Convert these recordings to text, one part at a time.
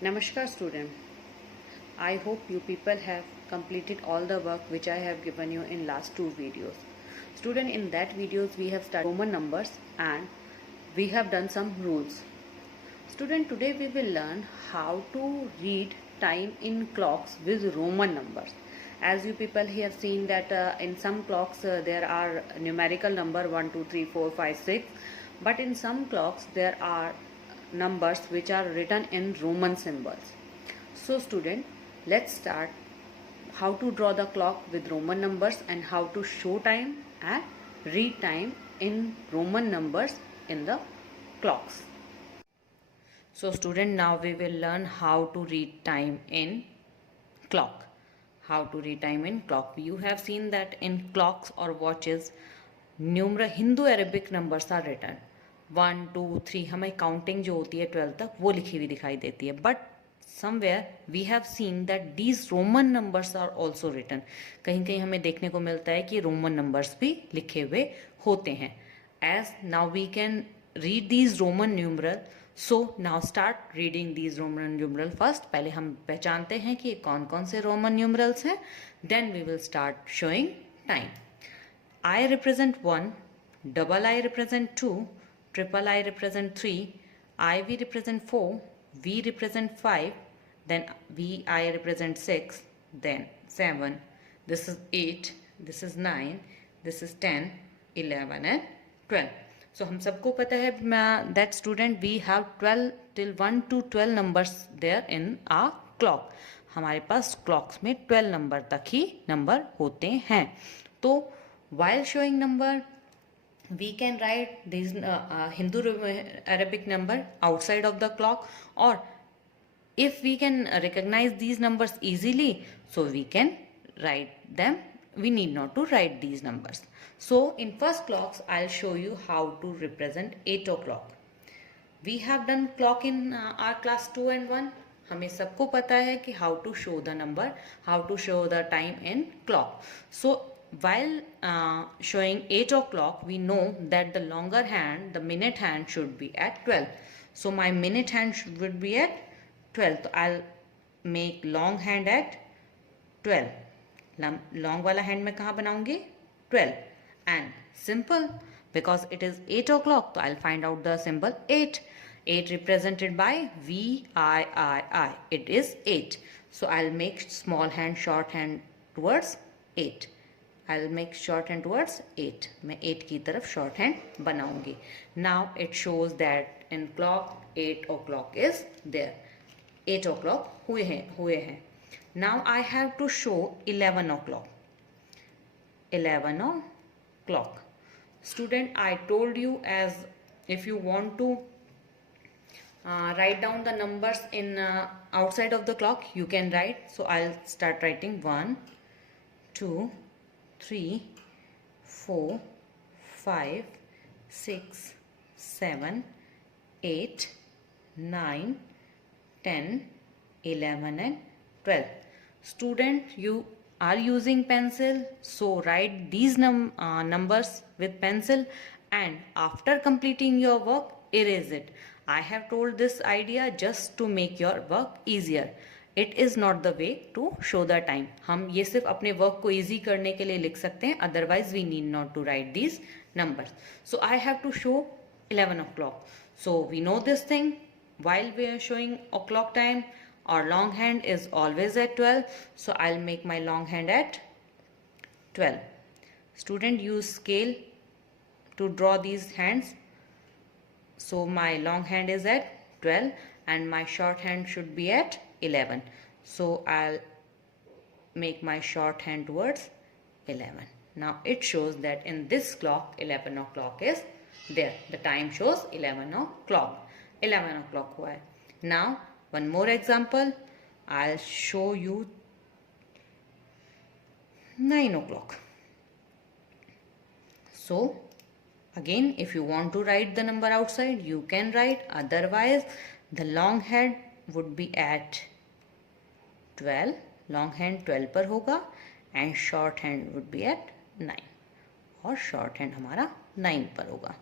Namaskar student. I hope you people have completed all the work which I have given you in last two videos. Student, in that videos we have studied Roman numbers and we have done some rules. Student, today we will learn how to read time in clocks with Roman numbers. As you people have seen that in some clocks there are numerical number 1, 2, 3, 4, 5, 6, but in some clocks there are numbers which are written in Roman symbols. So student, let's start how to draw the clock with Roman numbers and how to show time and read time in Roman numbers in the clocks. So student, now we will learn how to read time in clock. How to read time in clock. You have seen that in clocks or watches, numerous Hindu Arabic numbers are written. 1, 2, 3, हमें counting जो होती है 12 तक वो लिखी हुई दिखाई देती है. But somewhere we have seen that these Roman numbers are also written. कहीं कहीं हमें देखने को मिलता है कि रोमन नंबर्स भी लिखे हुए होते हैं. As now we can read these Roman numeral. So now start reading these Roman numeral first. पहले हम पहचानते हैं कि कौन कौन से Roman numerals हैं. Then we will start showing time. I represent 1, double I represent 2, triple I represent 3, IV represent 4, V represent 5, then VI represent 6, then 7, this is 8, this is 9, this is 10, 11 and 12. So हम सबको पता है that student we have 12 till 1 to 12 numbers there in our clock. हमारे पास clocks में 12 number तक ही number होते हैं. तो while showing number, we can write these Hindu Arabic number outside of the clock, or if we can recognize these numbers easily, so we can write them. We need not to write these numbers. So in first clocks, I'll show you how to represent 8 o'clock. We have done clock in our class 2 and 1. हमें सबको पता है कि how to show the number, how to show the time in clock. So while showing 8 o'clock, we know that the longer hand, the minute hand should be at 12. So my minute hand would be at 12. So I'll make long hand at 12. Long wala hand में कहाँ बनाऊंगी? 12. And simple, because it is 8 o'clock, so I'll find out the symbol 8. 8 represented by VIII. It is 8. So I'll make small hand, short hand towards 8. I'll make short hand towards 8. मैं 8 की तरफ short hand बनाऊंगी. Now it shows that in clock 8 o'clock is there. 8 o'clock हुए हैं. Now I have to show 11 o'clock. 11 o'clock. Student, I told you, as if you want to write down the numbers in outside of the clock, you can write. So I'll start writing 1, 2, 3, 4, 5, 6, 7, 8, 9, 10, 11 and 12. Student, you are using pencil, so write these numbers with pencil, and after completing your work, erase it. I have told this idea just to make your work easier. It is not the way to show the time. हम ये सिर्फ अपने work को easy करने के लिए लिख सकते हैं. Otherwise, we need not to write these numbers. So I have to show 11 o'clock. So we know this thing. While we are showing o'clock time, our long hand is always at 12. So I'll make my long hand at 12. Student, use scale to draw these hands. So my long hand is at 12 and my short hand should be at 11. So I'll make my short hand towards 11. Now it shows that in this clock 11 o'clock is there. The time shows 11 o'clock. 11 o'clock हुआ है. Now one more example. I'll show you 9 o'clock. So again, if you want to write the number outside, you can write. Otherwise, the long hand would be at 12. Long hand 12 पर होगा and short hand would be at 9. और short hand हमारा 9 पर होगा.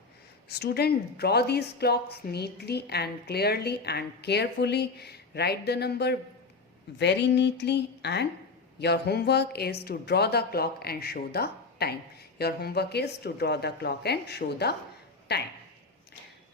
Student, draw these clocks neatly and clearly and carefully. Write the number very neatly, and your homework is to draw the clock and show the time. Your homework is to draw the clock and show the time.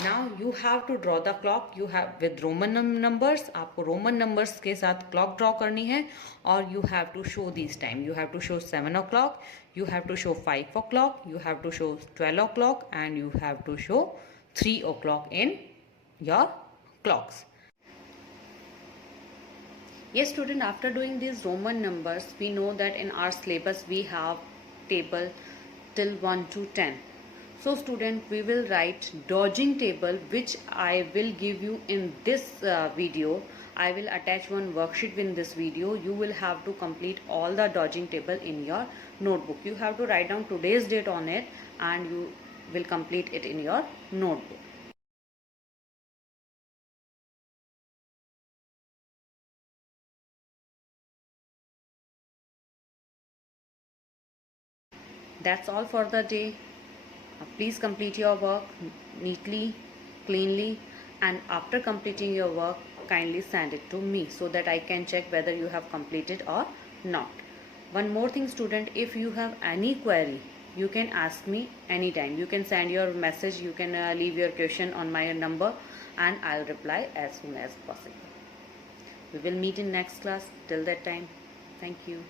Now you have to draw the clock. You have with Roman numbers. आपको Roman numbers के साथ clock draw करनी है, और you have to show these time. You have to show 7 o'clock. You have to show 5 o'clock. You have to show 12 o'clock, and you have to show 3 o'clock in your clocks. Yes, student, after doing these Roman numbers, we know that in our syllabus we have table till 1 to 10. So student, we will write dodging table, which I will give you in this video. I will attach one worksheet in this video. You will have to complete all the dodging table in your notebook. You have to write down today's date on it, and you will complete it in your notebook. That's all for the day. Please complete your work neatly, cleanly, and after completing your work, kindly send it to me so that I can check whether you have completed or not. One more thing, student, if you have any query, you can ask me anytime. You can send your message, you can leave your question on my number, and I'll reply as soon as possible. We will meet in next class. Till that time, thank you.